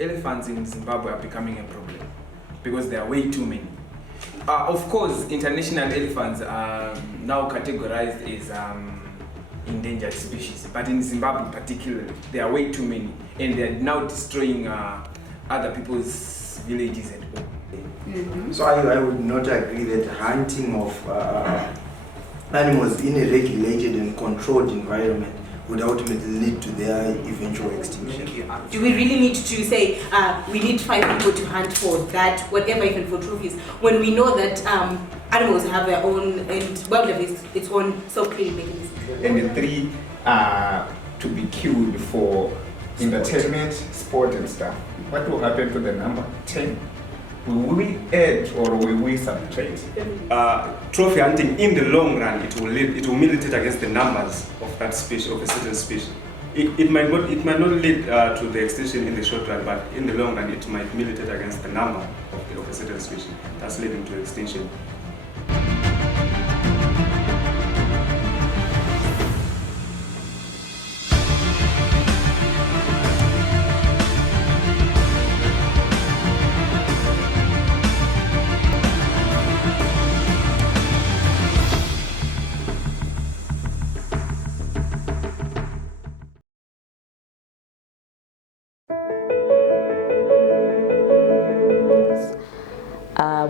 elephants in Zimbabwe are becoming a problem because there are way too many. Of course, international elephants are now categorized as endangered species, but in Zimbabwe particularly, there are way too many, and they are now destroying other people's villages at home. Mm-hmm. So I would not agree that hunting of animals in a regulated and controlled environment would ultimately lead to their eventual extinction. Do we really need to say we need 5 people to hunt for that, whatever, even for trophies, when we know that animals have their own, and wildlife is its own self-cleaning mechanism? And the 3 are to be killed for entertainment, sport and stuff. What will happen to the number 10? Will we add or will we subtract? Trophy hunting in the long run, it will militate against the numbers of that species, of a certain species. It might not lead to the extinction in the short run, but in the long run it might militate against the number of a certain species, that's leading to extinction.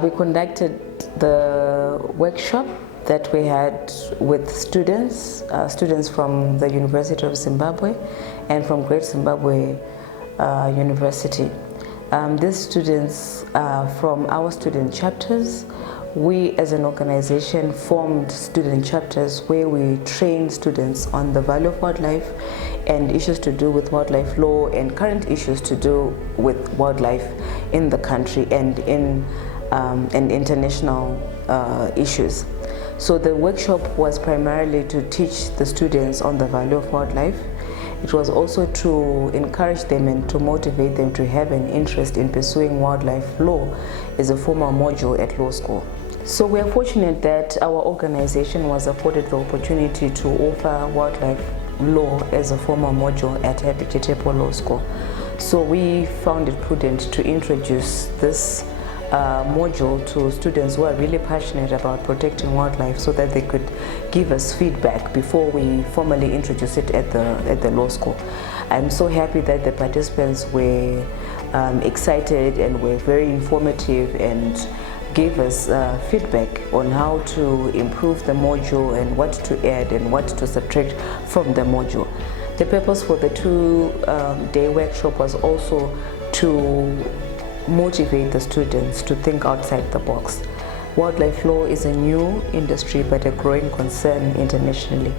We conducted the workshop that we had with students from the University of Zimbabwe and from Great Zimbabwe University. These students from our student chapters, we as an organization formed student chapters where we train students on the value of wildlife and issues to do with wildlife law and current issues to do with wildlife in the country and in international issues. So the workshop was primarily to teach the students on the value of wildlife. It was also to encourage them and to motivate them to have an interest in pursuing wildlife law as a formal module at law school. So we are fortunate that our organization was afforded the opportunity to offer wildlife law as a formal module at Habitetepo Law School. So we found it prudent to introduce this module to students who are really passionate about protecting wildlife so that they could give us feedback before we formally introduce it at the law school. I'm so happy that the participants were excited and were very informative and gave us feedback on how to improve the module and what to add and what to subtract from the module. The purpose for the 2-day workshop was also to motivate the students to think outside the box. Wildlife law is a new industry but a growing concern internationally.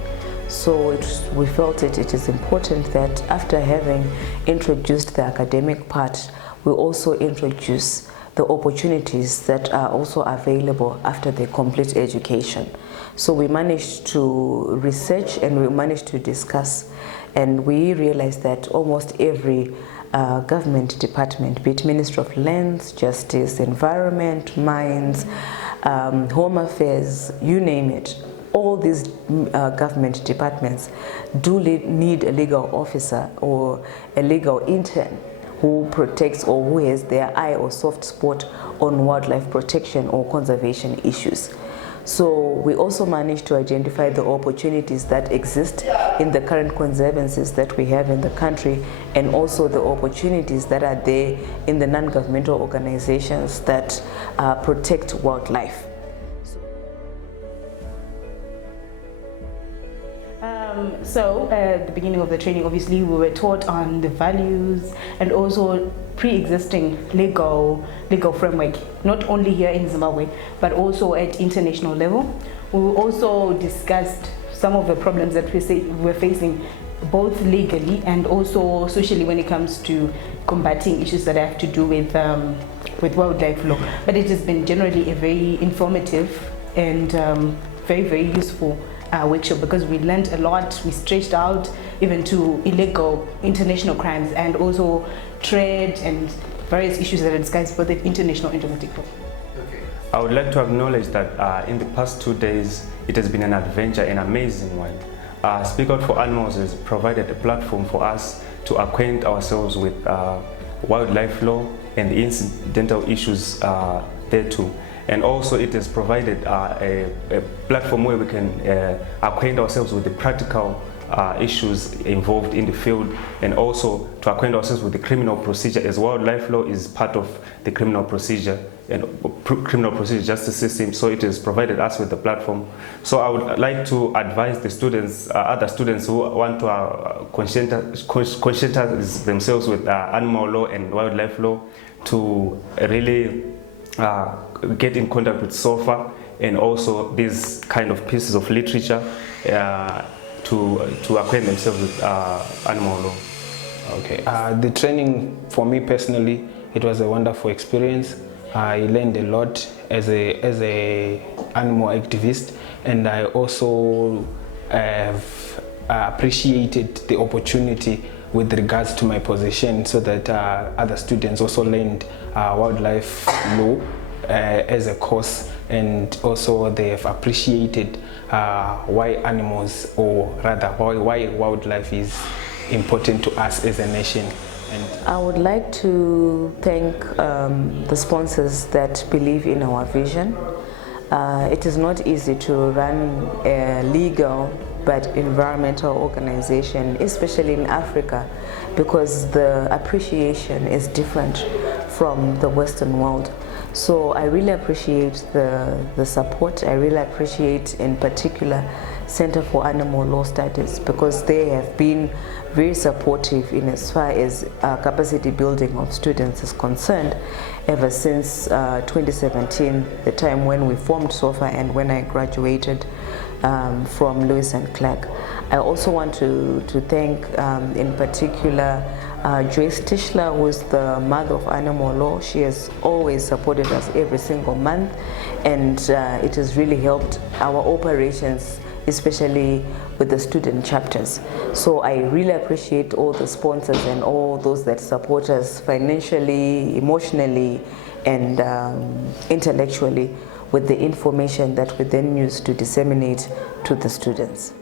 So we felt it is important that after having introduced the academic part, we also introduce the opportunities that are also available after they complete education. So we managed to research and we managed to discuss, and we realized that almost every government department, be it Ministry of Lands, Justice, Environment, Mines, Home Affairs, you name it, all these government departments do need a legal officer or a legal intern who protects or who has their eye or soft spot on wildlife protection or conservation issues. So we also managed to identify the opportunities that exist in the current conservancies that we have in the country, and also the opportunities that are there in the non-governmental organizations that protect wildlife. So at the beginning of the training, obviously we were taught on the values and also pre-existing legal framework, not only here in Zimbabwe but also at international level. We also discussed some of the problems that we're facing both legally and also socially when it comes to combating issues that have to do with wildlife law. But it has been generally a very informative and very, very useful workshop, because we learned a lot. We stretched out even to illegal international crimes and also trade and various issues that are discussed both at international and domestic law. Okay. I would like to acknowledge that in the past 2 days it has been an adventure, an amazing one. Speak Out for Animals has provided a platform for us to acquaint ourselves with wildlife law, and the incidental issues there too. And also it has provided a platform where we can acquaint ourselves with the practical issues involved in the field, and also to acquaint ourselves with the criminal procedure, as wildlife law is part of the criminal procedure and criminal procedure justice system. So it has provided us with the platform. So I would like to advise the students, other students who want to conscientize themselves with animal law and wildlife law, to really get in contact with SOFA and also these kind of pieces of literature to acquaint themselves with animal law. Okay, the training for me personally, it was a wonderful experience. I learned a lot as a animal activist, and I also have appreciated the opportunity with regards to my position, so that other students also learned wildlife law as a course, and also they have appreciated why animals, or rather why wildlife is important to us as a nation. And I would like to thank the sponsors that believe in our vision. It is not easy to run a legal but environmental organization, especially in Africa, because the appreciation is different from the Western world. So I really appreciate the support. I really appreciate in particular Center for Animal Law Studies, because they have been very supportive in as far as capacity building of students is concerned ever since 2017, the time when we formed SOFA and when I graduated from Lewis and Clark. I also want to thank in particular Joyce Tischler, who is the mother of animal law. She has always supported us every single month, and it has really helped our operations, especially with the student chapters. So I really appreciate all the sponsors and all those that support us financially, emotionally, and intellectually with the information that we then use to disseminate to the students.